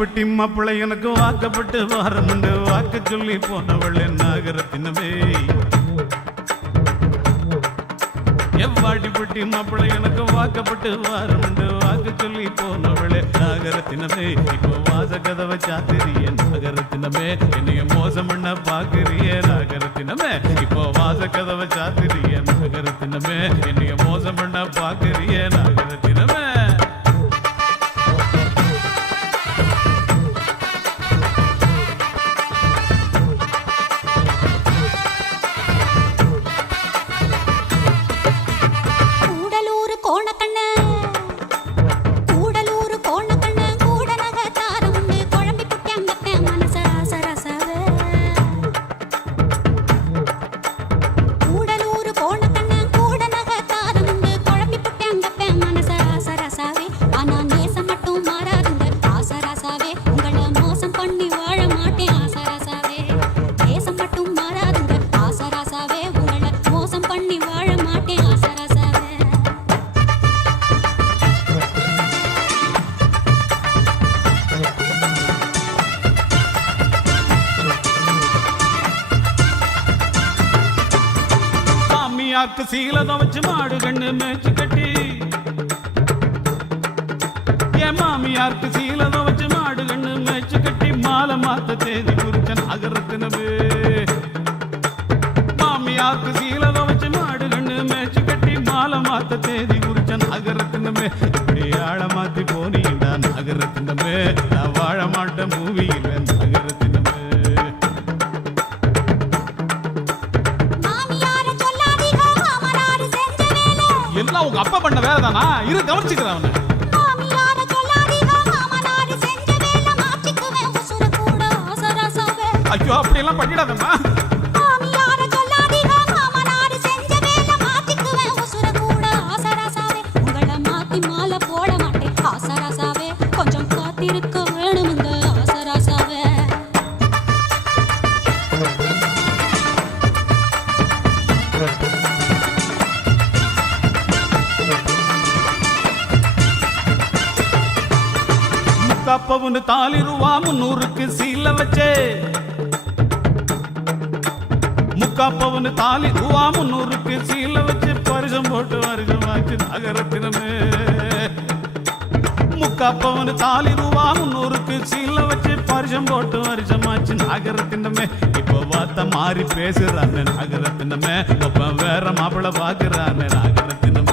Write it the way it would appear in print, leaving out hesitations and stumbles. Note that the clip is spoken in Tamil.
வாடிப்பட்டி மாப்பிள்ளை எனக்கு வாக்கப்பட்டு வாரமுண்டு வாக்கு சொல்லி போனவள் நாகரத்தினமே வாடிப்பட்டி மாப்பிள்ளை எனக்கு வாக்கப்பட்டு வாரமுண்டு வாக்கு சொல்லி போனவளே நாகரத்தினமே இப்போ வாச கதவை சாத்திரிய நாகரத்தினமே என்னைய மோசம் பண்ண பாக்குறிய நாகரத்தினமே இப்போ வாச கதவை சாத்திரிய நாகரத்தினமே என்னைய மோசம் பண்ண பாக்குறிய நாகரத்தினமே யாக்கு சீலத வச்சு மாடு கண்ணு மேய்ச்சி கட்டி என் மாமியாருக்கு சீலத வச்சு மாடு கண்ணு மேய்ச்சி கட்டி மாலை மாத்த தேதி குறிச்சன் அகரத்தினவே மாமியாருக்கு சீலத வச்சு மாடு கண்ணு மேய்ச்சி கட்டி மாலை மாத்த தேதி குறிச்சன் அகரத்தினமே இப்படி ஆழ மாத்தி போனீண்டா நகரத்தினமே நான் வாழ மாட்டேன் மூவியில் நகரத்தினமே எல்லாம் உங்க அப்பா பண்ண வேலை தானா இரு கவனிச்சுக்கிறேன் அவனை ஐயோ அப்படி எல்லாம் பண்ணிடாதம்மா கொஞ்சம் காத்திருக்க வேணும் இந்த ஆசராசாவே முக்காப்பவனு தாலி ரூபா 300க்கு சீல வச்சே முக்காப்பவனு தாலி ரூபா 300க்கு சீல வச்சு பரிசம் போட்டு வருஷமாச்சு நகரத்தினமே முக்காப்பவனு தாலி ரூபா 300க்கு சீல வச்சு பரிசம் போட்டு வருஷமாச்சு நகரத்தினமே இப்போ வார்த்தை மாறி பேசுறான்னு நகரத்தினமே அப்ப வேற மாப்பிள்ள பாக்குறான்னு நகரத்தினமே